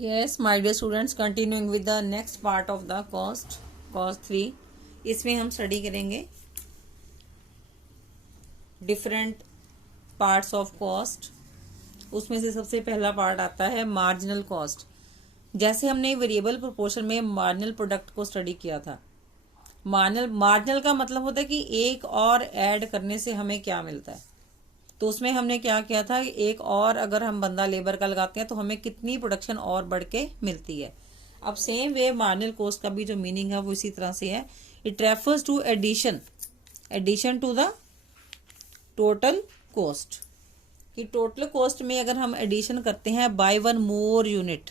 Yes my dear students, continuing with the next part of the cost 3। इसमें हम study करेंगे different parts of cost. उसमें से सबसे पहला पार्ट आता है मार्जिनल कॉस्ट। जैसे हमने वेरिएबल प्रोपोर्शन में मार्जिनल प्रोडक्ट को स्टडी किया था। मार्जिनल का मतलब होता है कि एक और ऐड करने से हमें क्या मिलता है। तो उसमें हमने क्या किया था, एक और अगर हम बंदा लेबर का लगाते हैं तो हमें कितनी प्रोडक्शन और बढ़ के मिलती है। अब सेम वे मार्जिनल कॉस्ट का भी जो मीनिंग है वो इसी तरह से है। It refers to addition to the total cost. कि टोटल कॉस्ट में अगर हम एडिशन करते हैं बाय वन मोर यूनिट,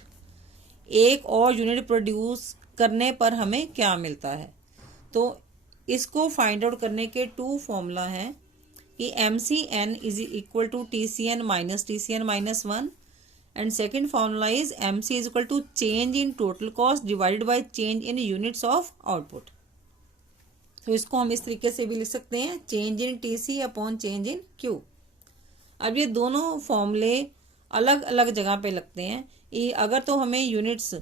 एक और यूनिट प्रोड्यूस करने पर हमें क्या मिलता है। तो इसको फाइंड आउट करने के टू फॉर्मूला हैं कि MCN is equal to TCN minus 1 and second formula is MC is equal to change in total cost divided by change in units of output. तो इसको हम इस तरीके से भी लिख सकते हैं, change in TC upon change in Q। अब ये दोनों फॉर्मूले अलग अलग जगह पे लगते हैं। ये अगर तो हमें यूनिट्स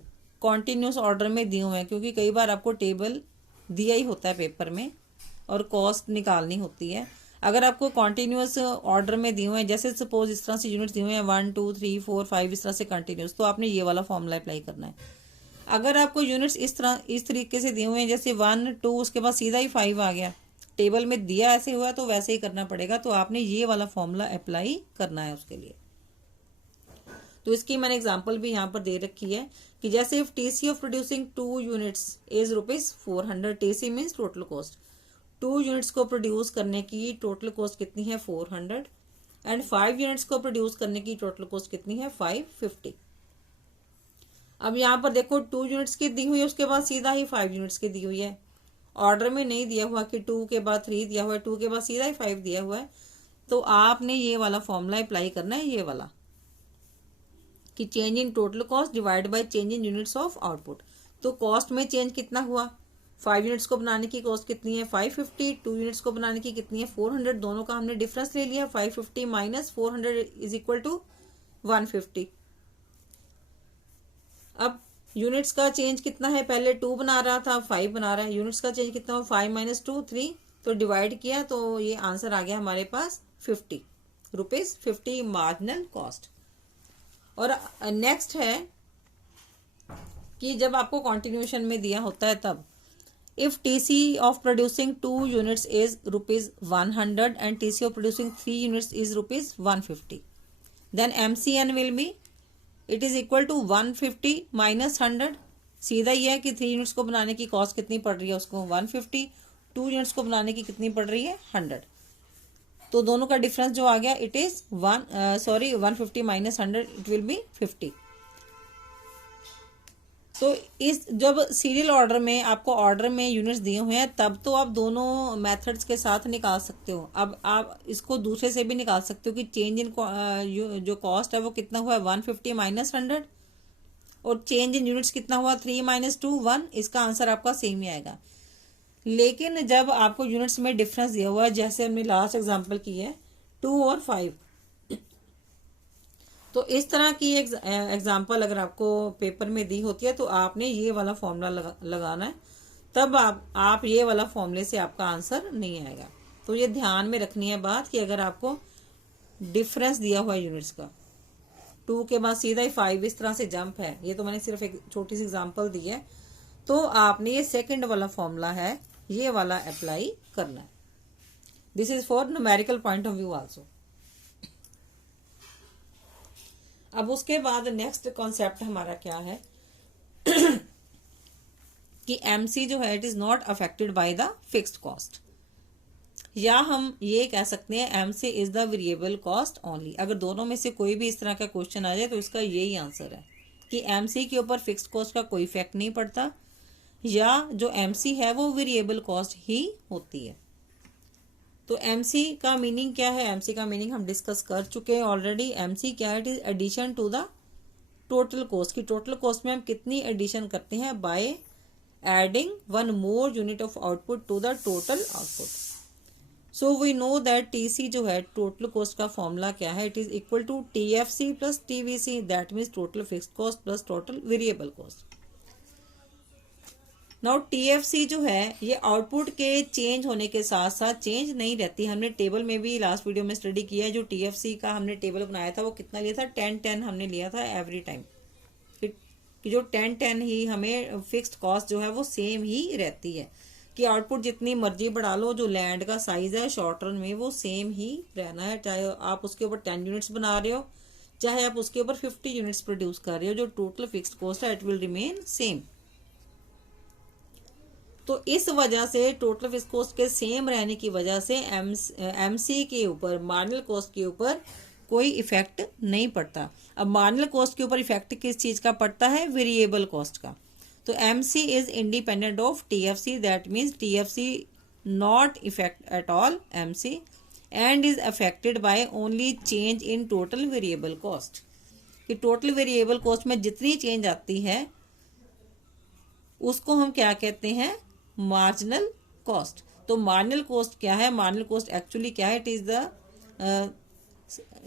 कॉन्टिन्यूस ऑर्डर में दिए हुए हैं, क्योंकि कई बार आपको टेबल दिया ही होता है पेपर में और कॉस्ट निकालनी होती है। अगर आपको कॉन्टिन्यूस ऑर्डर में दिए हुए हैं, जैसे सपोज इस तरह से यूनिट्स दिए हुए हैं 1 2 3 4 5 इस तरह से कंटिन्यूस, तो आपने ये वाला फॉर्मूला अप्लाई करना है। अगर आपको यूनिट्स इस तरीके से दिए हुए हैं, जैसे 1 2 उसके बाद सीधा ही 5 आ गया, टेबल में दिया ऐसे हुआ तो वैसे ही करना पड़ेगा। तो आपने ये वाला फॉर्मूला अप्लाई करना है उसके लिए। तो इसकी मैंने एग्जांपल भी यहाँ पर दे रखी है कि जैसे if TC of producing 2 units is ₹400, TC means total cost. 2 units को प्रोड्यूस करने की टोटल कॉस्ट कितनी है 400 एंड 5 यूनिट्स को प्रोड्यूस करने की टोटल कॉस्ट कितनी है 550। अब यहाँ पर देखो 2 यूनिट्स की दी हुई है, उसके बाद सीधा ही 5 यूनिट्स की दी हुई है। ऑर्डर में नहीं दिया हुआ कि 2 के बाद 3 दिया हुआ है, 2 के बाद सीधा ही 5 दिया हुआ है। तो आपने ये वाला फॉर्मूला अप्लाई करना है, ये वाला कि change in total cost divide by change in units of output. तो कॉस्ट में चेंज कितना हुआ, 5 यूनिट्स को बनाने की कॉस्ट कितनी है 550, 2 यूनिट्स को बनाने की कितनी है 400। दोनों का हमने डिफरेंस ले लिया, 550 माइनस 400 इज इक्वल टू 150। अब यूनिट्स का चेंज कितना है, पहले 2 बना रहा था 5 बना रहा है, यूनिट्स का चेंज कितना हो 5 माइनस 2 3, तो डिवाइड किया तो ये आंसर आ गया हमारे पास ₹50 मार्जिनल कॉस्ट। और नेक्स्ट है कि जब आपको कॉन्टिन्यूशन में दिया होता है तब if TC of producing 2 units is ₹100 and TC of producing 3 units is ₹150, then MCN will be it is equal to 150 minus 100। सीधा ये है कि 3 यूनिट्स को बनाने की कॉस्ट कितनी पड़ रही है उसको 150, 2 यूनिट्स को बनाने की कितनी पड़ रही है 100। तो दोनों का डिफरेंस जो आ गया it is 150 minus 100 it will B 50। तो इस जब सीरियल ऑर्डर में आपको ऑर्डर में यूनिट्स दिए हुए हैं तब तो आप दोनों मेथड्स के साथ निकाल सकते हो। अब आप इसको दूसरे से भी निकाल सकते हो कि चेंज इन जो कॉस्ट है वो कितना हुआ है 150 माइनस 100 और चेंज इन यूनिट्स कितना हुआ 3 माइनस 2 1। इसका आंसर आपका सेम ही आएगा। लेकिन जब आपको यूनिट्स में डिफरेंस दिया हुआ है, जैसे हमने लास्ट एग्जांपल की है 2 और 5, तो इस तरह की एग्जांपल अगर आपको पेपर में दी होती है तो आपने ये वाला फॉर्मूला लगाना है, तब आप ये वाला फॉर्मूले से आपका आंसर नहीं आएगा। तो ये ध्यान में रखनी है बात कि अगर आपको डिफरेंस दिया हुआ है यूनिट्स का, 2 के बाद सीधा ही 5 इस तरह से जंप है, ये तो मैंने सिर्फ एक छोटी सी एग्जाम्पल दी है, तो आपने ये सेकेंड वाला फॉर्मूला है ये वाला अप्लाई करना है। This is for numerical point of view also. अब उसके बाद नेक्स्ट कॉन्सेप्ट हमारा क्या है कि MC जो है it is not affected by the fixed cost, या हम ये कह सकते हैं MC is the variable cost only. अगर दोनों में से कोई भी इस तरह का क्वेश्चन आ जाए तो इसका यही आंसर है कि MC के ऊपर फिक्स्ड कॉस्ट का कोई इफेक्ट नहीं पड़ता, या जो MC है वो वेरिएबल कॉस्ट ही होती है। तो MC का मीनिंग क्या है, MC का मीनिंग हम डिस्कस कर चुके हैं ऑलरेडी। MC क्या है, it is addition to the total cost. की टोटल कॉस्ट में हम कितनी एडिशन करते हैं by adding one more unit of output to the total output. So we know that TC जो है टोटल कॉस्ट का फॉर्मूला क्या है, it is equal to TFC plus TVC, that means total fixed cost plus total variable cost. Now TFC जो है ये output के change होने के साथ साथ चेंज नहीं रहती। हमने टेबल में भी लास्ट वीडियो में स्टडी किया है, जो टीएफसी का हमने टेबल बनाया था वो कितना लिया था, 10-10 हमने लिया था एवरी टाइम, कि जो 10-10 ही हमें फिक्स्ड कॉस्ट जो है वो सेम ही रहती है, कि आउटपुट जितनी मर्जी बढ़ा लो, जो लैंड का साइज है शॉर्ट रन में वो सेम ही रहना है, चाहे आप उसके ऊपर 10 यूनिट्स बना रहे हो, चाहे आप उसके ऊपर 50 यूनिट्स प्रोड्यूस कर रहे हो, जो टोटल फिक्स्ड कॉस्ट है इट विल रिमेन सेम। तो इस वजह से टोटल फिक्स्ड कॉस्ट के सेम रहने की वजह से एमसी के ऊपर, मार्जिनल कॉस्ट के ऊपर कोई इफेक्ट नहीं पड़ता। अब मार्जिनल कॉस्ट के ऊपर इफेक्ट किस चीज का पड़ता है, वेरिएबल कॉस्ट का। तो MC is independent of TFC, that means TFC not effect at all MC and is affected by only change in total variable cost, कि टोटल वेरिएबल कॉस्ट में जितनी चेंज आती है उसको हम क्या कहते हैं, मार्जिनल कॉस्ट। तो मार्जिनल कॉस्ट क्या है, मार्जिनल कॉस्ट एक्चुअली क्या है, इट इज द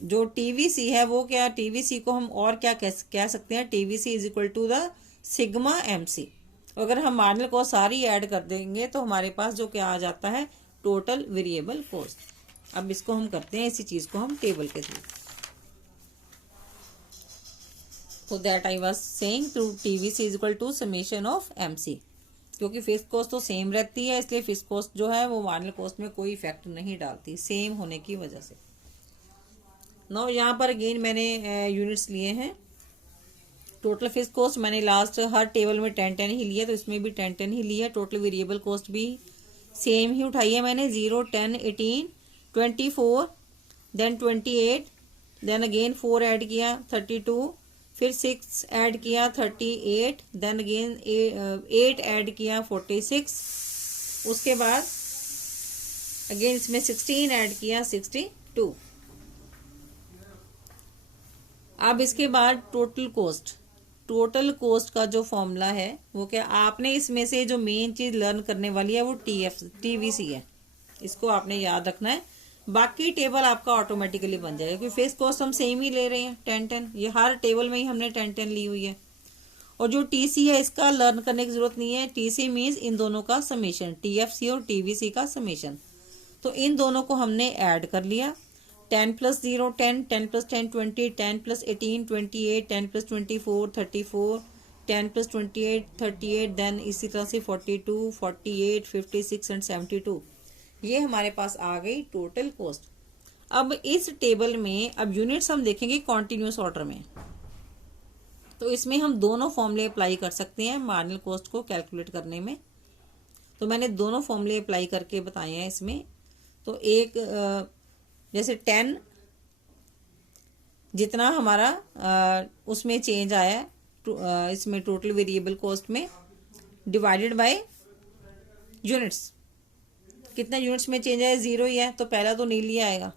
जो टीवीसी है वो क्या, टीवीसी को हम और क्या कह सकते हैं, TVC is equal to the sigma MC. अगर हम मार्जिनल कॉस्ट सारी ऐड कर देंगे तो हमारे पास जो क्या आ जाता है, टोटल वेरिएबल कॉस्ट। अब इसको हम करते हैं, इसी चीज को हम टेबल के थ्रू, तो that I was saying through TVC is equal to summation of MC, क्योंकि फिक्स्ड कॉस्ट तो सेम रहती है इसलिए फिक्स्ड कॉस्ट जो है वो मार्जिनल कॉस्ट में कोई इफेक्ट नहीं डालती, सेम होने की वजह से। नाउ यहाँ पर अगेन मैंने यूनिट्स लिए हैं। टोटल फिक्स्ड कॉस्ट मैंने लास्ट हर टेबल में 10-10 ही लिया, तो इसमें भी 10-10 ही लिया। टोटल वेरिएबल कॉस्ट भी सेम ही उठाई है मैंने, 0, 10, 18, 24, देन 28, देन अगेन 4 ऐड किया 32, फिर 6 ऐड किया 38, देन अगेन 8 ऐड किया 46, उसके बाद अगेन इसमें 16 ऐड किया 62। अब इसके बाद टोटल कॉस्ट, टोटल कॉस्ट का जो फॉर्मूला है वो क्या, आपने इसमें से जो मेन चीज लर्न करने वाली है वो टीवीसी है, इसको आपने याद रखना है। बाकी टेबल आपका ऑटोमेटिकली बन जाएगा, क्योंकि फिक्स्ड कॉस्ट हम सेम ही ले रहे हैं 10-10, ये हर टेबल में ही हमने 10-10 ली हुई है। और जो टीसी है इसका लर्न करने की जरूरत नहीं है, टीसी मीन्स इन दोनों का समेशन, टीएफसी और टीवीसी का समेशन। तो इन दोनों को हमने ऐड कर लिया, 10 + 0 10, 10 + 10 20, 10 + 18 28, 10 + 24 34, 10 + 28 38, देन इसी तरह से 42 48 56 एंड 72। ये हमारे पास आ गई टोटल कॉस्ट। अब इस टेबल में अब यूनिट्स हम देखेंगे कॉन्टिन्यूस ऑर्डर में, तो इसमें हम दोनों फॉर्मूले अप्लाई कर सकते हैं मार्जिनल कॉस्ट को कैलकुलेट करने में। तो मैंने दोनों फॉर्मूले अप्लाई करके बताए हैं इसमें। तो एक जैसे 10 जितना हमारा उसमें चेंज आया इसमें टोटल वेरिएबल कॉस्ट में, डिवाइडेड बाय यूनिट्स, कितना यूनिट्स में चेंज आया, 0 ही है, तो पहला तो नील ही आएगा।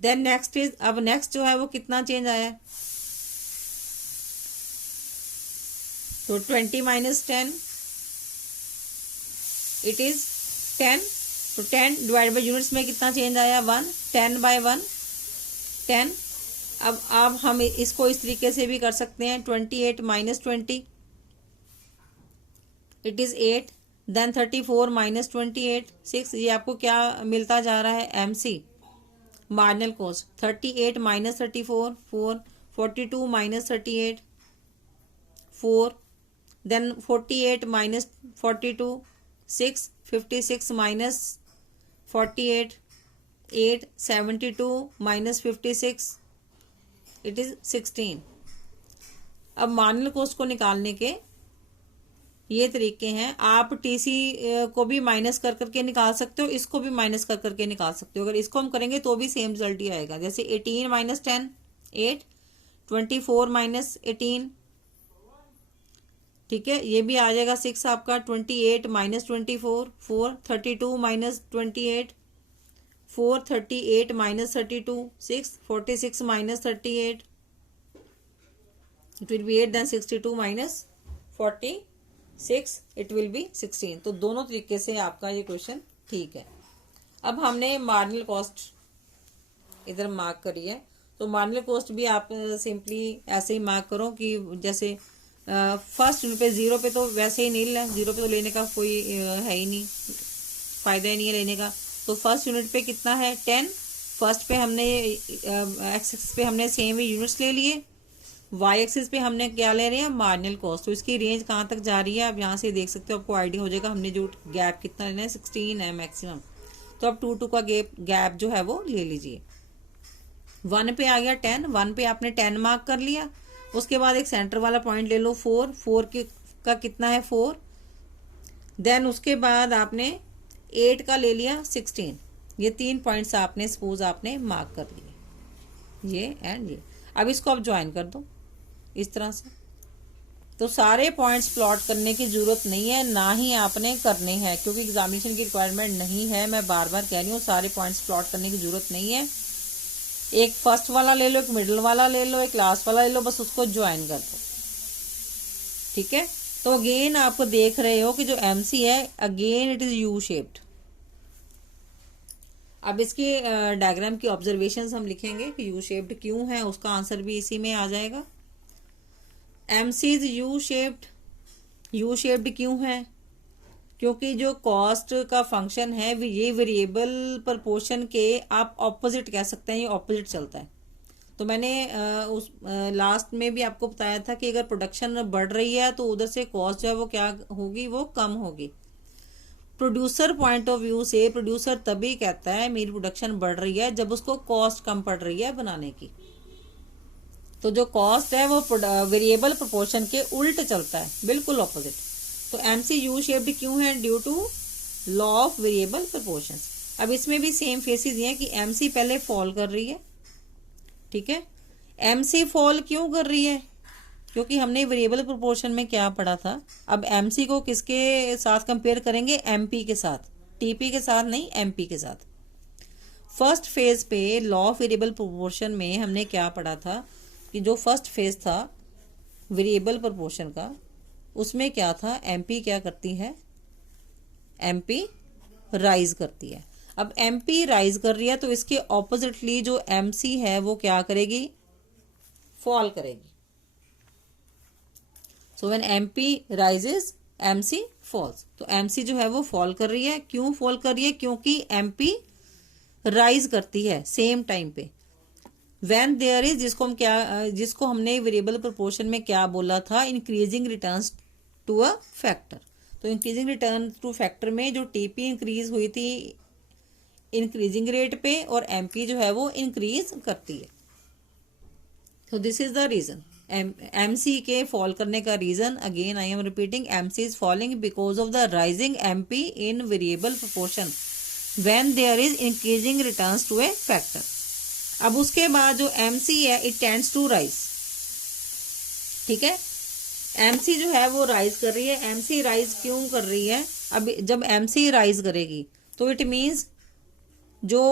देन नेक्स्ट इज, अब नेक्स्ट जो है वो कितना चेंज आया है, तो 20 - 10 इट इज 10, तो 10 डिवाइड बाई यूनिट्स में कितना चेंज आया, 1, 10/1 10। अब हम इसको इस तरीके से भी कर सकते हैं, 28 - 20 इट इज 8, देन 34 - 28 6। ये आपको क्या मिलता जा रहा है, MC marginal cost. 38 - 34 4, 42 - 38 4, then 48 - 42 6, 56 - 48 8, 72 - 56 it is 16। अब मार्जिनल कॉस्ट को निकालने के ये तरीके हैं, आप टीसी को भी माइनस कर करके निकाल सकते हो, इसको भी माइनस कर करके निकाल सकते हो। अगर इसको हम करेंगे तो भी सेम रिजल्ट ही आएगा। जैसे 18 - 10 8, 24 - 18, ठीक है, ये भी आ जाएगा 6 आपका। 28 - 24 4, 32 - 28 4, 38 - 32 6, 46 - 38 इट विल बी 8, देन 62 - 40 6 इट विल बी 16। तो दोनों तरीके से आपका ये क्वेश्चन ठीक है। अब हमने मार्जिनल कॉस्ट इधर मार्क करी है, तो मार्जिनल कॉस्ट भी आप सिंपली ऐसे ही मार्क करो कि जैसे फर्स्ट यूनिट पे 0 पे तो वैसे ही नील है, 0 पे तो लेने का कोई है ही नहीं, फायदा ही नहीं है लेने का। तो फर्स्ट यूनिट पे कितना है 10, फर्स्ट पे हमने एक्स एक्सिस पे हमने सेम ही यूनिट्स ले लिए, वाई एक्सिस पे हमने क्या ले रहे हैं मार्जिनल कॉस्ट। तो इसकी रेंज कहाँ तक जा रही है आप यहाँ से देख सकते हो, आपको आइडिया हो जाएगा हमने जो गैप कितना लेना है 16 है मैक्सिमम। तो अब 2 का गैप जो है वो ले लीजिए। 1 पे आ गया 10, 1 पे आपने 10 मार्क कर लिया। उसके बाद एक सेंटर वाला पॉइंट ले लो 4 का कितना है 4। देन उसके बाद आपने 8 का ले लिया 16। ये 3 पॉइंट्स आपने सपोज आपने मार्क कर लिए, ये एंड ये। अब इसको आप ज्वाइन कर दो इस तरह से। तो सारे पॉइंट्स प्लॉट करने की जरूरत नहीं है, ना ही आपने करने हैं, क्योंकि एग्जामिनेशन की रिक्वायरमेंट नहीं है। मैं बार बार कह रही हूँ सारे पॉइंट्स प्लॉट करने की जरूरत नहीं है। एक फर्स्ट वाला ले लो, एक मिडिल वाला ले लो, एक लास्ट वाला ले लो, बस उसको ज्वाइन कर दो, ठीक है। तो अगेन आपको देख रहे हो कि जो एमसी है again it is U shaped. अब इसकी डायग्राम की ऑब्जर्वेशंस हम लिखेंगे कि यू शेप्ड क्यों है, उसका आंसर भी इसी में आ जाएगा। MC is U shaped. You shaped क्यों है? क्योंकि जो कॉस्ट का फंक्शन है ये वेरिएबल प्रपोर्शन के आप ऑपोजिट कह सकते हैं, ये ऑपोजिट चलता है। तो मैंने उस लास्ट में भी आपको बताया था कि अगर प्रोडक्शन बढ़ रही है तो उधर से कॉस्ट जो है वो क्या होगी, वो कम होगी। प्रोड्यूसर पॉइंट ऑफ व्यू से प्रोड्यूसर तभी कहता है मेरी प्रोडक्शन बढ़ रही है जब उसको कॉस्ट कम पड़ रही है बनाने की। तो जो कॉस्ट है वो वेरिएबल प्रोपोर्शन के उल्ट चलता है, बिल्कुल ऑपोजिट। तो एमसी यू शेप्ड क्यों है? Due to law of variable proportion. अब इसमें भी सेम फेसेस हैं कि एमसी पहले फॉल कर रही है, ठीक है। एमसी फॉल क्यों कर रही है? क्योंकि हमने वेरिएबल प्रोपोर्शन में क्या पढ़ा था। अब एमसी को किसके साथ कंपेयर करेंगे? एमपी के साथ, टीपी के साथ नहीं, एमपी के साथ। फर्स्ट फेज पे लॉ ऑफ वेरिएबल प्रोपोर्शन में हमने क्या पढ़ा था कि जो फर्स्ट फेज था वेरिएबल प्रोपोर्शन का, उसमें क्या था, एमपी क्या करती है, एमपी राइज करती है। अब एमपी राइज कर रही है तो इसके ऑपोजिटली जो एमसी है वो क्या करेगी, फॉल करेगी। So when MP rises MC falls. तो एमसी जो है वो फॉल कर रही है। क्यों फॉल कर रही है? क्योंकि एमपी राइज करती है सेम टाइम पे। व्हेन देयर इज, जिसको हमने वेरिएबल प्रोपोर्शन में क्या बोला था, increasing returns to a factor. तो इंक्रीजिंग रिटर्न टू फैक्टर में जो टीपी इंक्रीज हुई थी इंक्रीजिंग रेट पे और एमपी जो है वो इंक्रीज करती है। तो this is the reason MC के फॉल करने का reason. Again I am repeating, MC is falling because of the rising MP in variable proportion when there is increasing returns to a factor. अब उसके बाद जो एमसी है it tends to rise, ठीक है। एमसी जो है वो राइज कर रही है। एमसी राइज क्यों कर रही है? अब जब एमसी राइज करेगी तो इट मीन्स जो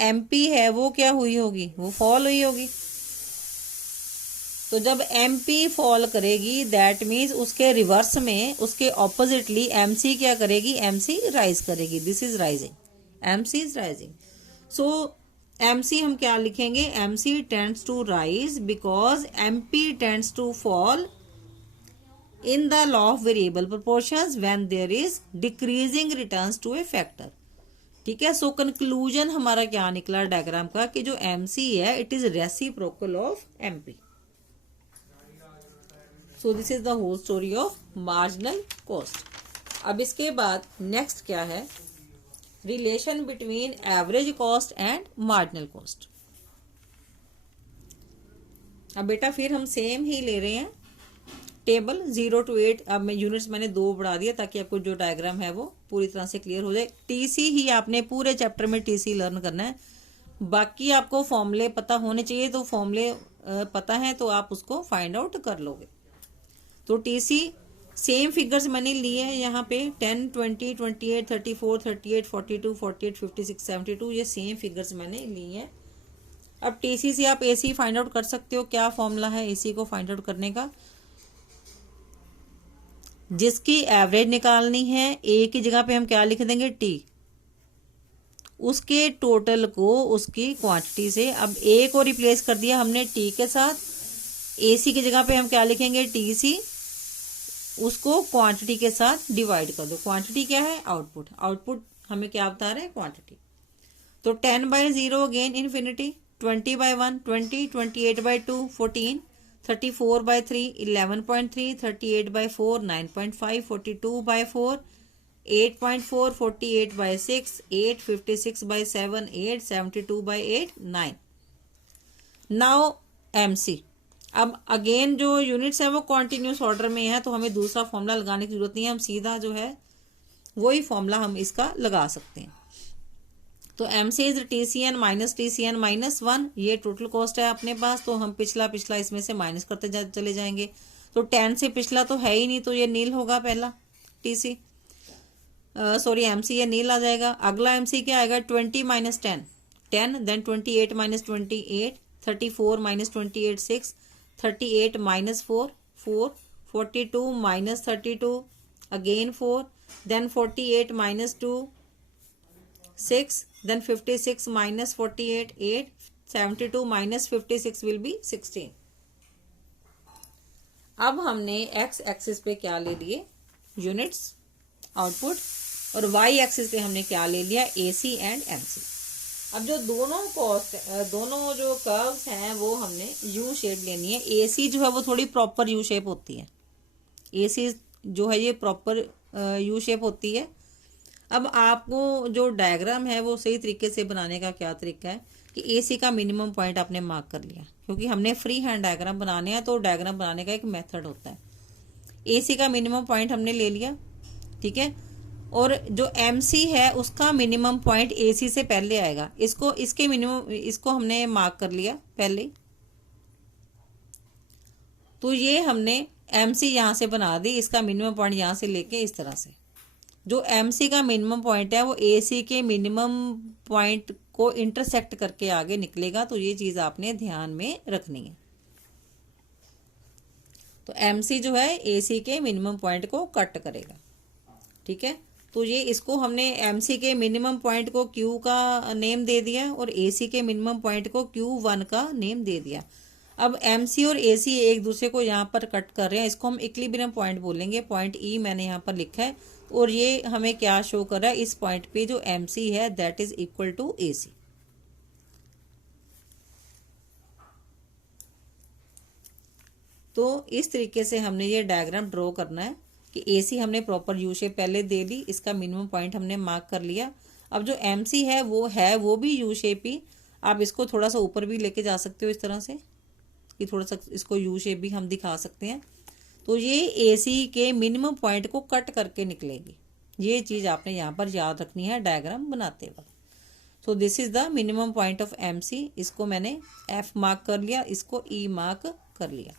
एमपी है वो क्या हुई होगी, वो फॉल हुई होगी। तो जब एमपी फॉल करेगी दैट मीन्स उसके रिवर्स में, उसके ऑपोजिटली एमसी क्या करेगी, एमसी राइज करेगी। This is rising, MC is rising. So MC हम क्या लिखेंगे, MC tends to rise because MP tends to fall in the law of variable proportions when there is decreasing returns to a factor, ठीक है। So conclusion हमारा क्या निकला diagram का कि जो MC है it is reciprocal of MP। So this is the whole story of marginal cost. अब इसके बाद नेक्स्ट क्या है, relation between average cost and marginal cost. अब बेटा फिर हम सेम ही ले रहे हैं टेबल 0 to 8। अब मैं यूनिट्स मैंने 2 बढ़ा दिया ताकि आपको जो डायग्राम है वो पूरी तरह से क्लियर हो जाए। टीसी ही आपने पूरे चैप्टर में टीसी लर्न करना है, बाकी आपको फॉर्मूले पता होने चाहिए। तो फॉर्मूले पता है तो आप उसको फाइंड आउट कर लोगे। तो टीसी सेम फिगर्स मैंने लिए हैं यहाँ पे 10, 20, 28, 34, 38, 42, 48, 56, 72, ये सेम फिगर्स मैंने लिए हैं। अब टीसी से आप एसी फाइंड आउट कर सकते हो। क्या फॉर्मूला है एसी को फाइंड आउट करने का? जिसकी एवरेज निकालनी है, ए की जगह पे हम क्या लिख देंगे, टी, उसके टोटल को उसकी क्वांटिटी से, अब ए को रिप्लेस कर दिया हमने टी के साथ, ए सी की जगह पे हम क्या लिखेंगे, टी सी, उसको क्वांटिटी के साथ डिवाइड कर दो। क्वांटिटी क्या है, आउटपुट, आउटपुट हमें क्या बता रहे हैं, क्वांटिटी। तो 10/0 अगेन इन्फिनिटी, 20/1 20, 28/2 14, 34/3 11.3, 38/4 9.5, 42/4 8.4, 48/6 8, 56/7 8, 72/8 9। Now MC। अब अगेन जो यूनिट्स है वो कॉन्टिन्यूस ऑर्डर में है, तो हमें दूसरा फॉर्मूला लगाने की जरूरत नहीं है, हम सीधा जो है वही फॉर्मूला हम इसका लगा सकते हैं। तो MC is TCN minus TCN minus 1, ये टोटल कॉस्ट है अपने पास, तो हम पिछला इसमें से माइनस करते चले जाएंगे। तो 10 से पिछला तो है ही नहीं, तो ये नील होगा पहला TC, सॉरी MC, ये नील आ जाएगा। अगला MC क्या आएगा, 20 minus 10 10, then 28 minus 28 34 minus 28 6, 38 minus 4 4, 42 minus 32 again 4, then 48 minus 2 6, then 56 minus 48 8, 72 minus 56 will be 16। अब हमने x एक्सिस पे क्या ले लिए, यूनिट्स आउटपुट, और y एक्सिस पे हमने क्या ले लिया, AC एंड MC। अब जो दोनों जो कर्व्स हैं वो हमने यू शेप लेनी है। AC जो है वो थोड़ी प्रॉपर यू शेप होती है, AC जो है ये प्रॉपर यू शेप होती है। अब आपको जो डायग्राम है वो सही तरीके से बनाने का क्या तरीका है कि AC का मिनिमम पॉइंट आपने मार्क कर लिया, क्योंकि हमने फ्री हैंड डायग्राम बनाने हैं, तो डायग्राम बनाने का एक मेथड होता है। AC का मिनिमम पॉइंट हमने ले लिया, ठीक है, और जो MC है उसका मिनिमम पॉइंट AC से पहले आएगा, इसको हमने मार्क कर लिया पहले। तो ये हमने MC यहाँ से बना दी, इसका मिनिमम पॉइंट यहाँ से लेके इस तरह से। जो MC का मिनिमम पॉइंट है वो AC के मिनिमम पॉइंट को इंटरसेक्ट करके आगे निकलेगा, तो ये चीज आपने ध्यान में रखनी है। तो MC जो है AC के मिनिमम पॉइंट को कट करेगा, ठीक है। तो ये इसको हमने MC के मिनिमम पॉइंट को Q का नेम दे दिया और AC के मिनिमम पॉइंट को Q1 का नेम दे दिया। अब MC और AC एक दूसरे को यहाँ पर कट कर रहे हैं, इसको हम इक्विलिब्रियम पॉइंट बोलेंगे। पॉइंट E मैंने यहाँ पर लिखा है, और ये हमें क्या शो कर रहा है, इस पॉइंट पे जो MC है that is equal to AC। तो इस तरीके से हमने ये डायग्राम ड्रॉ करना है कि AC हमने प्रॉपर यू शेप पहले दे दी, इसका मिनिमम पॉइंट हमने मार्क कर लिया। अब जो MC है वो भी यू शेप ही, आप इसको थोड़ा सा ऊपर भी लेके जा सकते हो इस तरह से कि थोड़ा सा इसको यू शेप भी हम दिखा सकते हैं। तो ये AC के मिनिमम पॉइंट को कट करके निकलेगी, ये चीज आपने यहाँ पर याद रखनी है डायग्राम बनाते वक्त। सो this is the minimum point of MC, इसको मैंने F मार्क कर लिया, इसको E मार्क कर लिया।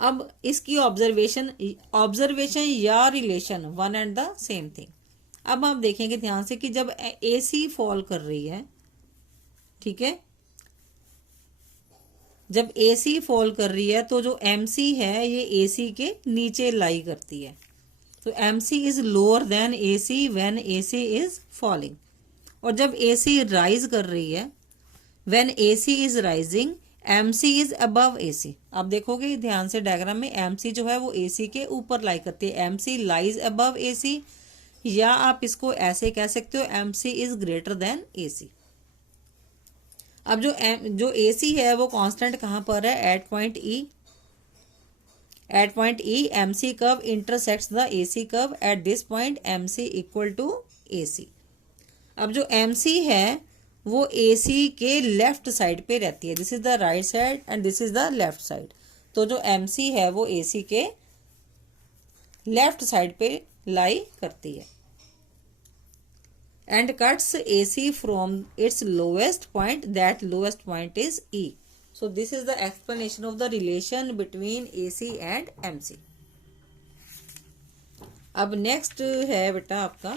अब इसकी ऑब्जर्वेशन या relation one and the same thing. अब आप देखेंगे ध्यान से कि जब AC फॉल कर रही है, ठीक है, जब AC फॉल कर रही है तो जो MC है ये AC के नीचे लाई करती है। तो MC is lower than AC when AC is falling. और जब AC राइज कर रही है, when AC is rising MC is above AC। आप देखोगे ध्यान से डायग्राम में MC जो है वो AC के ऊपर लाई करती है, MC लाइज अबव AC, या आप इसको ऐसे कह सकते हो MC is greater then AC। अब जो AC है वो कांस्टेंट कहाँ पर है, at point E MC curve intersects the AC curve at this point MC equal to AC। अब जो MC है वो AC के लेफ्ट साइड पे रहती है, this is the right side and this is the left side. तो जो MC है वो AC के लेफ्ट साइड पे लाई करती है and cuts AC from its lowest point, that lowest point is E. So this is the explanation of the relation between AC and MC. अब next है बेटा आपका,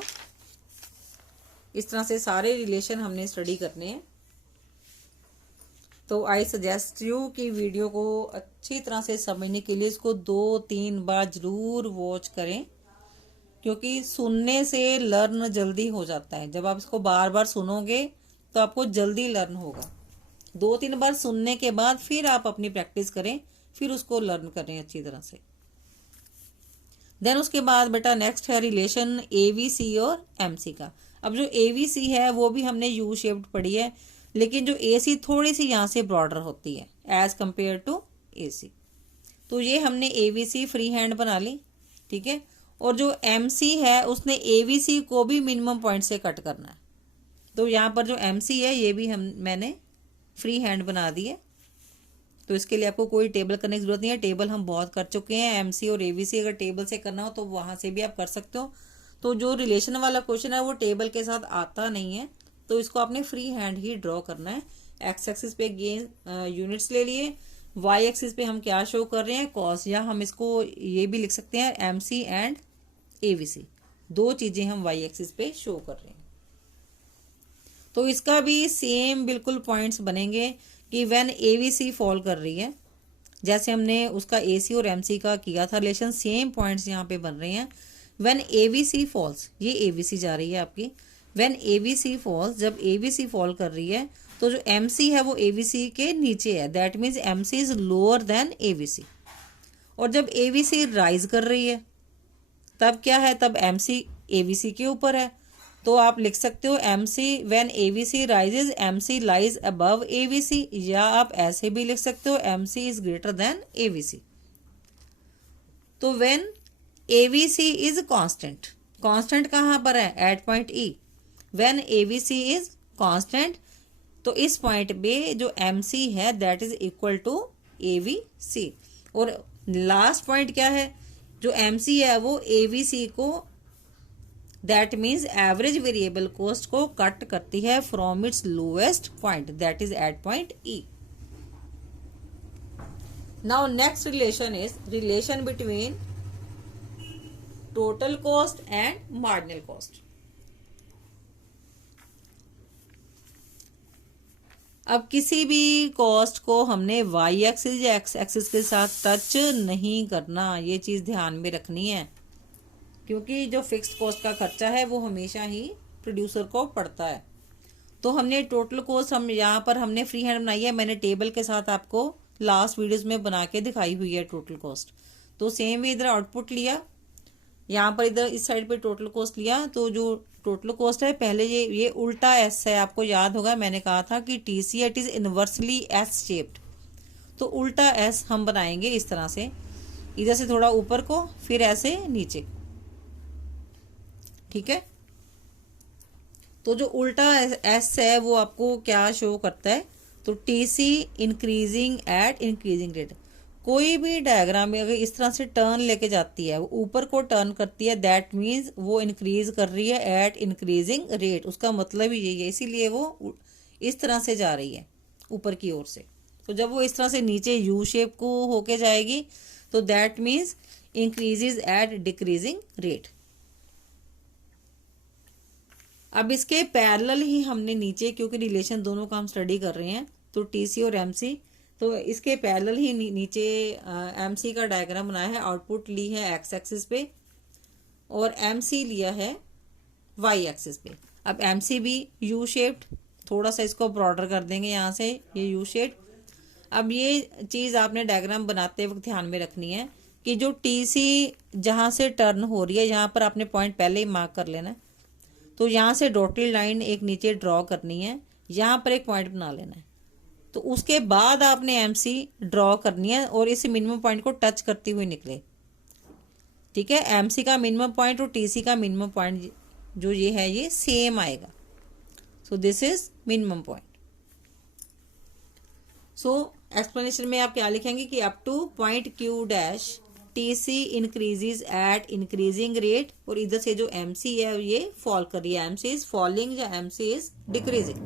इस तरह से सारे रिलेशन हमने स्टडी करने हैं। तो आई सजेस्ट यू कि वीडियो को अच्छी तरह से समझने के लिए इसको 2-3 बार जरूर वॉच करें, क्योंकि सुनने से लर्न जल्दी हो जाता है। जब आप इसको बार बार सुनोगे तो आपको जल्दी लर्न होगा। 2-3 बार सुनने के बाद फिर आप अपनी प्रैक्टिस करें, फिर उसको लर्न करें अच्छी तरह से। देन उसके बाद बेटा नेक्स्ट है रिलेशन एवीसी और एमसी का। अब जो एवीसी है वो भी हमने यू शेप्ड पढ़ी है, लेकिन जो एसी थोड़ी सी यहाँ से ब्रॉडर होती है एज कंपेयर टू एसी। तो ये हमने एवीसी फ्री हैंड बना ली, ठीक है। और जो एमसी है उसने एवीसी को भी मिनिमम पॉइंट से कट करना है। तो यहाँ पर जो एमसी है ये भी मैंने फ्री हैंड बना दी है। तो इसके लिए आपको कोई टेबल करने की जरूरत नहीं है, टेबल हम बहुत कर चुके हैं। एमसी और एवीसी अगर टेबल से करना हो तो वहां से भी आप कर सकते हो। तो जो रिलेशन वाला क्वेश्चन है वो टेबल के साथ आता नहीं है, तो इसको आपने फ्री हैंड ही ड्रॉ करना है। एक्स एक्सिस पे गेन यूनिट्स ले लिए, वाई एक्सिस पे हम क्या शो कर रहे हैं, कॉस, या हम इसको ये भी लिख सकते हैं एमसी एंड एवीसी, दो चीजें हम वाई एक्सिस पे शो कर रहे हैं। तो इसका भी सेम बिल्कुल पॉइंट्स बनेंगे कि व्हेन एवीसी फॉल कर रही है, जैसे हमने उसका एसी और एमसी का किया था रिलेशन, सेम पॉइंट्स यहाँ पे बन रहे हैं। व्हेन एवीसी फॉल्स, ये एवीसी जा रही है आपकी, व्हेन एवीसी फॉल्स, जब एवीसी फॉल कर रही है तो जो एमसी है वो एवीसी के नीचे है, that means MC is lower than AVC. और जब एवीसी राइज कर रही है तब क्या है, तब एमसी एवीसी के ऊपर है। तो आप लिख सकते हो MC when AVC rises MC lies above AVC, या आप ऐसे भी लिख सकते हो MC is greater than AVC. तो when AVC is constant, constant कहां पर है, at point E. When AVC is constant, तो इस पॉइंट पे जो एमसी है that is equal to AVC. और लास्ट पॉइंट क्या है, जो एमसी है वो एवीसी को, that means average variable cost को कट करती है from its lowest point, that is at point E. Now next relation is relation between total cost and marginal cost. अब किसी भी कॉस्ट को हमने वाई एक्सिस या एक्स एक्सिस के साथ टच नहीं करना, ये चीज ध्यान में रखनी है, क्योंकि जो फिक्स्ड कॉस्ट का खर्चा है वो हमेशा ही प्रोड्यूसर को पड़ता है। तो हमने टोटल कॉस्ट हम यहाँ पर हमने फ्री हैंड बनाई है, मैंने टेबल के साथ आपको लास्ट वीडियोस में बना के दिखाई हुई है टोटल कॉस्ट। तो सेम भी इधर आउटपुट लिया, यहाँ पर इधर इस साइड पे टोटल कॉस्ट लिया। तो जो टोटल कॉस्ट है पहले ये उल्टा एस है, आपको याद होगा मैंने कहा था कि TC it is inversely S shaped. तो उल्टा एस हम बनाएंगे इस तरह से, इधर से थोड़ा ऊपर को फिर ऐसे नीचे, ठीक है। तो जो उल्टा एस है वो आपको क्या शो करता है, तो TC increasing at increasing rate. कोई भी डायग्राम में अगर इस तरह से टर्न लेके जाती है, वो ऊपर को टर्न करती है, दैट मीन्स वो इंक्रीज कर रही है एट इंक्रीजिंग रेट। उसका मतलब ही यही है, इसीलिए वो इस तरह से जा रही है ऊपर की ओर से। तो जब वो इस तरह से नीचे यू शेप को होके जाएगी तो that means increases at decreasing rate. अब इसके पैरेलल ही हमने नीचे, क्योंकि रिलेशन दोनों का हम स्टडी कर रहे हैं, तो टीसी और एमसी, तो इसके पैरेलल ही नीचे एमसी का डायग्राम बनाया है। आउटपुट ली है एक्स एक्सिस पे और एमसी लिया है वाई एक्सिस पे। अब एमसी भी यू शेप्ड, थोड़ा सा इसको ब्रॉडर कर देंगे यहाँ से, ये यू शेप्ड। अब ये चीज आपने डायग्राम बनाते वक्त ध्यान में रखनी है कि जो टीसी जहां से टर्न हो रही है, यहाँ पर आपने पॉइंट पहले ही मार्क कर लेना है। तो यहाँ से डॉटेड लाइन एक नीचे ड्रॉ करनी है, यहाँ पर एक पॉइंट बना लेना है। तो उसके बाद आपने एमसी ड्रॉ करनी है और इस मिनिमम पॉइंट को टच करती हुई निकले, ठीक है। एमसी का मिनिमम पॉइंट और टीसी का मिनिमम पॉइंट जो ये है ये सेम आएगा। सो this is minimum point. So explanation में आप क्या लिखेंगे कि up two point Q dash TC increases at increasing rate, और इधर से जो एमसी है ये फॉल कर रही है, एमसी इज फॉलिंग या MC is decreasing.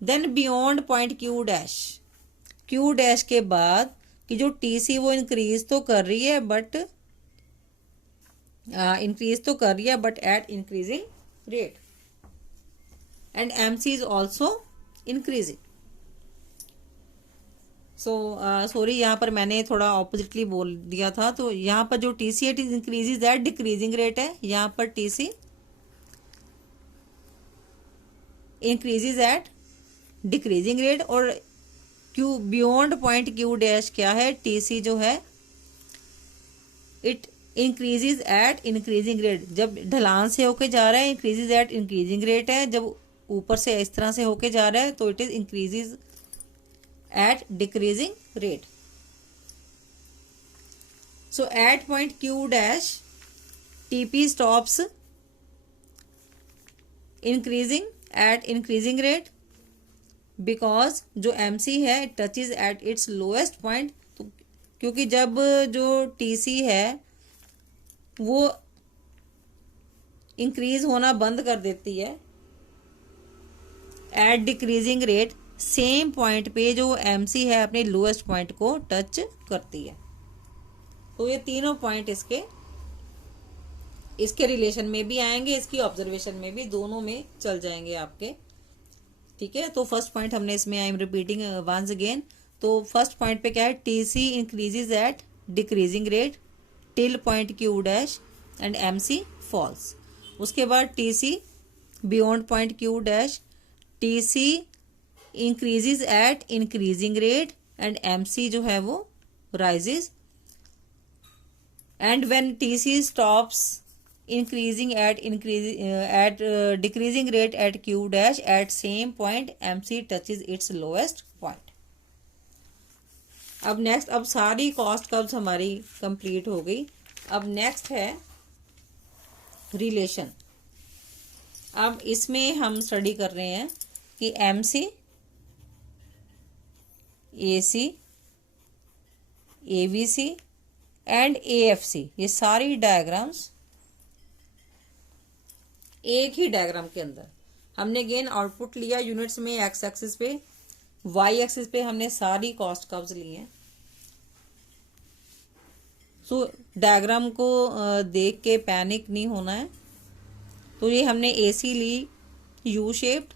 Then beyond point Q dash, Q dash के बाद कि जो टीसी वो इंक्रीज तो कर रही है but at increasing rate, and MC is also increasing. Sorry, यहाँ पर मैंने थोड़ा ऑपोजिटली बोल दिया था। तो यहाँ पर जो TC it increases at decreasing rate है, यहाँ पर TC increases at decreasing rate, और Q beyond point Q dash क्या है, टीसी जो है it increases at increasing rate. जब ढलान से होके जा रहा है इंक्रीजेज एट इंक्रीजिंग रेट है, जब ऊपर से इस तरह से होके जा रहा है तो it is increases at decreasing rate. So at point Q dash TP stops increasing at increasing rate because जो MC है touches at its lowest point। तो क्योंकि जब जो TC है वो इंक्रीज होना बंद कर देती है at decreasing rate, same point पे जो MC है अपने लोएस्ट पॉइंट को टच करती है। तो ये तीनों पॉइंट इसके रिलेशन में भी आएंगे, इसकी ऑब्जर्वेशन में भी, दोनों में चल जाएंगे आपके। ठीक है, तो फर्स्ट पॉइंट हमने इसमें, I am repeating once again. तो फर्स्ट पॉइंट पे क्या है, TC increases at decreasing rate till point Q dash and MC falls. उसके बाद TC beyond point Q dash, TC increases at increasing rate and MC जो है वो rises, and when TC stops increasing at decreasing rate at Q dash at same point MC touches its lowest point. अब next, अब सारी cost curves हमारी complete हो गई। अब नेक्स्ट है रिलेशन। अब इसमें हम स्टडी कर रहे हैं कि MC, AC, ABC and AFC, ये सारी डायग्राम्स एक ही डायग्राम के अंदर हमने गेन आउटपुट लिया यूनिट्स में एक्स एक्सिस पे, वाई एक्सिस पे हमने सारी कॉस्ट कर्व्स ली हैं। सो डायग्राम को देख के पैनिक नहीं होना है। तो ये हमने AC ली यू शेप्ड,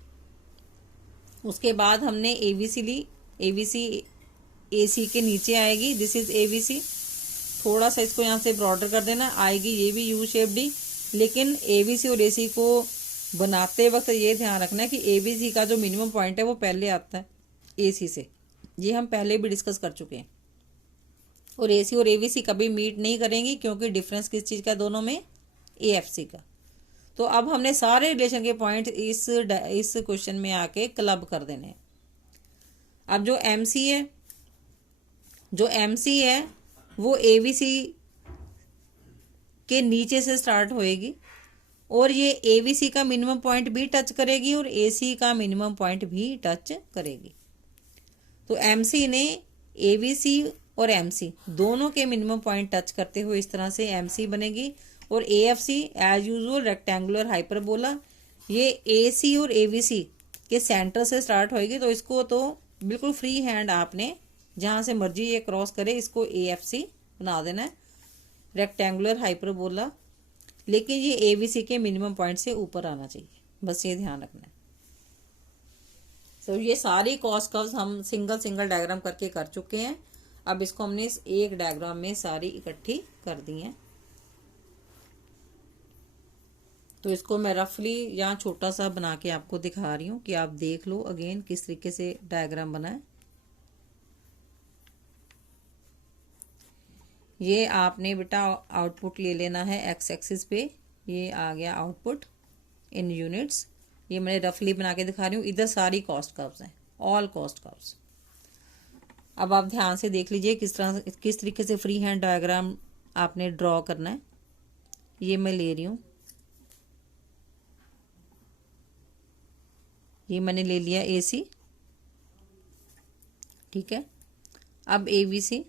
उसके बाद हमने ABC ली, ABC AC के नीचे आएगी, दिस इज ABC। थोड़ा सा इसको यहाँ से ब्रॉडर कर देना, आएगी ये भी यू शेप्ड ही। लेकिन ABC और AC को बनाते वक्त ये ध्यान रखना है कि ABC का जो मिनिमम पॉइंट है वो पहले आता है AC से, ये हम पहले भी डिस्कस कर चुके हैं। और AC और ABC कभी मीट नहीं करेंगी, क्योंकि डिफरेंस किस चीज़ का दोनों में, AFC का। तो अब हमने सारे रिलेशन के पॉइंट इस क्वेश्चन में आके क्लब कर देने हैं। अब जो MC है वो ABC के नीचे से स्टार्ट होएगी, और ये ABC का मिनिमम पॉइंट भी टच करेगी और AC का मिनिमम पॉइंट भी टच करेगी। तो MC ने ABC और MC दोनों के मिनिमम पॉइंट टच करते हुए इस तरह से MC बनेगी। और AFC as usual rectangular hyperbola, ये AC और ABC के सेंटर से स्टार्ट होएगी। तो इसको तो बिल्कुल फ्री हैंड आपने जहाँ से मर्जी ये क्रॉस करे इसको AFC बना देना है, रेक्टेंगुलर हाइपरबोला। लेकिन ये ABC के मिनिमम पॉइंट से ऊपर आना चाहिए, बस ये ध्यान रखना है। सो ये सारी कॉस्ट कर्व्स हम सिंगल डायग्राम करके कर चुके हैं। अब इसको हमने इस एक डायग्राम में सारी इकट्ठी कर दी हैं। तो इसको मैं रफली यहाँ छोटा सा बना के आपको दिखा रही हूँ कि आप देख लो अगेन किस तरीके से डायग्राम बना है। ये आपने बेटा आउटपुट ले लेना है एक्स एक्सिस पे, ये आ गया आउटपुट इन यूनिट्स। ये मैंने रफली बना के दिखा रही हूँ। इधर सारी कॉस्ट कर्व्स हैं, ऑल कॉस्ट कर्व्स। अब आप ध्यान से देख लीजिए किस तरीके से फ्री हैंड डायग्राम आपने ड्रॉ करना है। ये मैं ले रही हूँ, ये मैंने ले लिया AC, ठीक है। अब ABC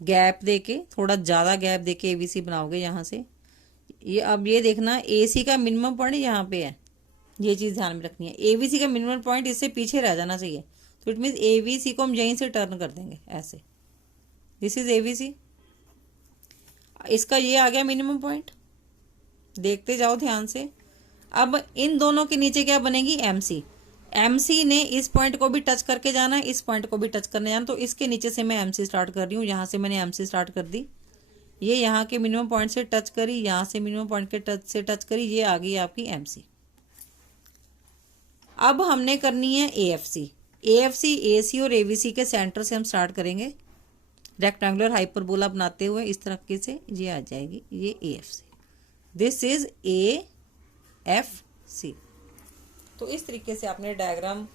गैप देके, थोड़ा ज़्यादा गैप देके ABC बनाओगे यहाँ से। ये अब ये देखना AC का मिनिमम पॉइंट यहाँ पे है, ये चीज़ ध्यान में रखनी है। ABC का मिनिमम पॉइंट इससे पीछे रह जाना चाहिए। तो इट मीन्स ABC को हम यहीं से टर्न कर देंगे ऐसे, दिस इज ABC। इसका ये आ गया मिनिमम पॉइंट, देखते जाओ ध्यान से। अब इन दोनों के नीचे क्या बनेगी, MC। MC ने इस पॉइंट को भी टच करके जाना है, इस पॉइंट को भी टच करने जाना, तो इसके नीचे से मैं MC स्टार्ट कर रही हूँ। यहाँ से मैंने MC स्टार्ट कर दी, ये यहाँ के मिनिमम पॉइंट से टच करी, यहाँ से मिनिमम पॉइंट के टच से टच करी, ये आ गई आपकी MC। अब हमने करनी है AFC। AFC AC और ABC के सेंटर से हम स्टार्ट करेंगे, रेक्टेंगुलर हाइपरबोला बनाते हुए इस तरीके से ये आ जाएगी, ये AFC, दिस इज AFC। तो इस तरीके से आपने डायग्राम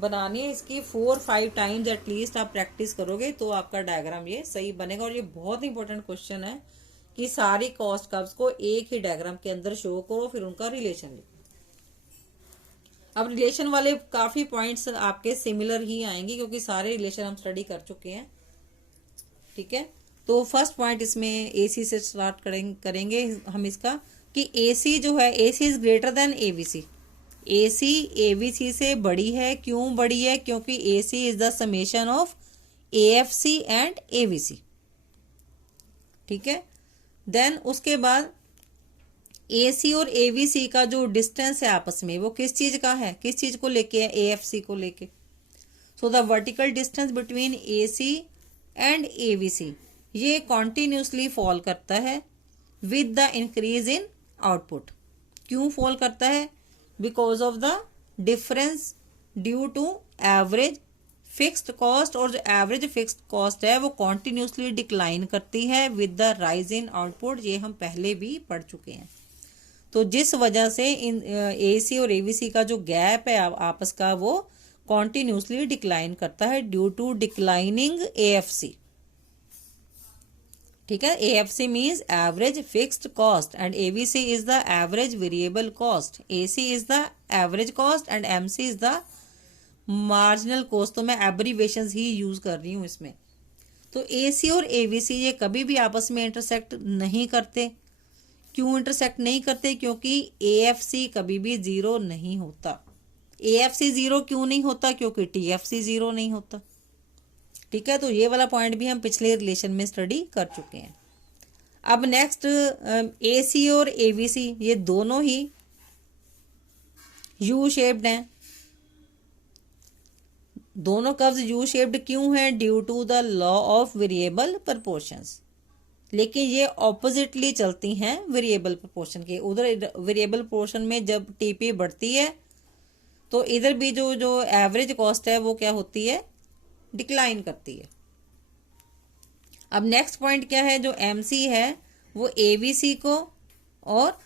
बनानी है। इसकी 4-5 टाइम्स एटलीस्ट आप प्रैक्टिस करोगे तो आपका डायग्राम ये सही बनेगा। और ये बहुत इंपॉर्टेंट क्वेश्चन है कि सारी कॉस्ट कर्व्स को एक ही डायग्राम के अंदर शो करो, फिर उनका रिलेशन लिखो। अब रिलेशन वाले काफी पॉइंट्स आपके सिमिलर ही आएंगे क्योंकि सारे रिलेशन हम स्टडी कर चुके हैं, ठीक है। तो फर्स्ट पॉइंट इसमें AC से स्टार्ट करेंगे हम इसका, कि AC जो है, AC is greater then ABC। AC ABC से बड़ी है, क्यों बड़ी है? क्योंकि AC is the summation of AFC and ABC, ठीक है। देन उसके बाद AC और ABC का जो डिस्टेंस है आपस में, वो किस चीज का है, किस चीज को लेके है? AFC को लेके। So the vertical distance between AC and ABC ये कॉन्टिन्यूसली फॉल करता है with the increase in output. क्यों फॉल करता है? Because of the difference due to average fixed cost, और जो एवरेज फिक्स्ड कॉस्ट है वो कॉन्टिन्यूसली डिक्लाइन करती है with the rise in output. ये हम पहले भी पढ़ चुके हैं। तो जिस वजह से इन AC और ABC का जो गैप है आपस का, वो कॉन्टिन्यूसली डिक्लाइन करता है ड्यू टू डिक्लाइनिंग AFC, ठीक है। AFC means average fixed cost and ABC is the average variable cost. AC is the average cost and MC is the marginal cost. तो मैं एब्रीवेशंस ही यूज कर रही हूँ इसमें। तो AC और ABC ये कभी भी आपस में इंटरसेक्ट नहीं करते। क्यों इंटरसेक्ट नहीं करते? क्योंकि AFC कभी भी जीरो नहीं होता। AFC जीरो क्यों नहीं होता? क्योंकि TFC जीरो नहीं होता, ठीक है। तो ये वाला पॉइंट भी हम पिछले रिलेशन में स्टडी कर चुके हैं। अब नेक्स्ट AC और ABC ये दोनों ही यू शेप्ड हैं। दोनों कर्व्स यू शेप्ड क्यों हैं? Due to the law of variable proportions. लेकिन ये ऑपोजिटली चलती हैं वेरिएबल प्रोपोर्शन के। उधर वेरिएबल प्रोपोर्शन में जब TP बढ़ती है तो इधर भी जो एवरेज कॉस्ट है वो क्या होती है? डिक्लाइन करती है। अब नेक्स्ट पॉइंट क्या है? जो MC है वो ABC को और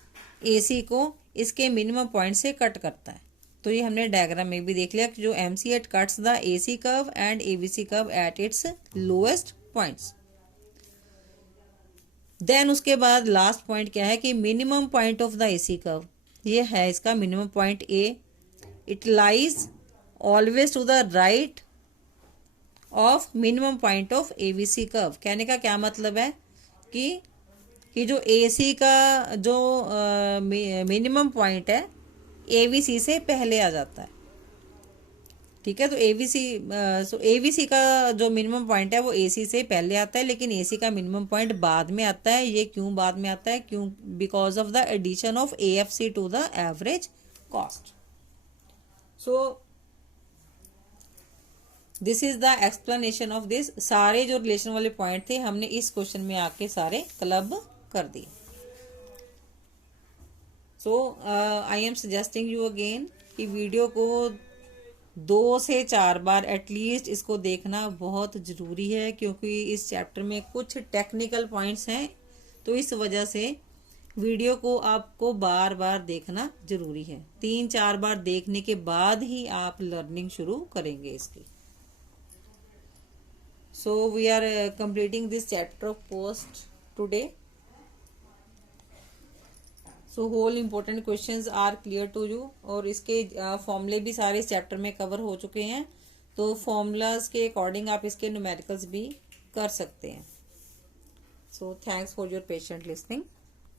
AC को इसके मिनिमम पॉइंट से कट करता है। तो ये हमने डायग्राम में भी देख लिया कि जो MC at cuts the AC curve and ABC curve at its lowest points. Then उसके बाद लास्ट पॉइंट क्या है कि minimum point of the AC curve, ये है इसका minimum point A। It lies always to the right of minimum point of ABC curve. कहने का क्या मतलब है कि जो AC का जो मिनिमम पॉइंट है ABC से पहले आ जाता है, ठीक है। तो ABC का जो मिनिमम पॉइंट है वो AC से पहले आता है, लेकिन AC का मिनिमम पॉइंट बाद में आता है। ये क्यों बाद में आता है? क्यों? Because of the addition of AFC to the average cost. So this is the explanation of this. सारे जो रिलेशन वाले पॉइंट थे हमने इस क्वेश्चन में आके सारे क्लब कर दिए। So I am suggesting you again कि वीडियो को 2 से 4 बार एटलीस्ट इसको देखना बहुत ज़रूरी है, क्योंकि इस चैप्टर में कुछ टेक्निकल पॉइंट्स हैं। तो इस वजह से वीडियो को आपको बार बार देखना ज़रूरी है। 3-4 बार देखने के बाद ही आप लर्निंग शुरू करेंगे इसकी। So we are completing this chapter of cost today. So whole important questions are clear to you, और इसके फॉर्मूले भी सारे इस चैप्टर में कवर हो चुके हैं। तो फॉर्मूलाज के अकॉर्डिंग आप इसके न्यूमेरिकल्स भी कर सकते हैं। So thanks for your patient listening.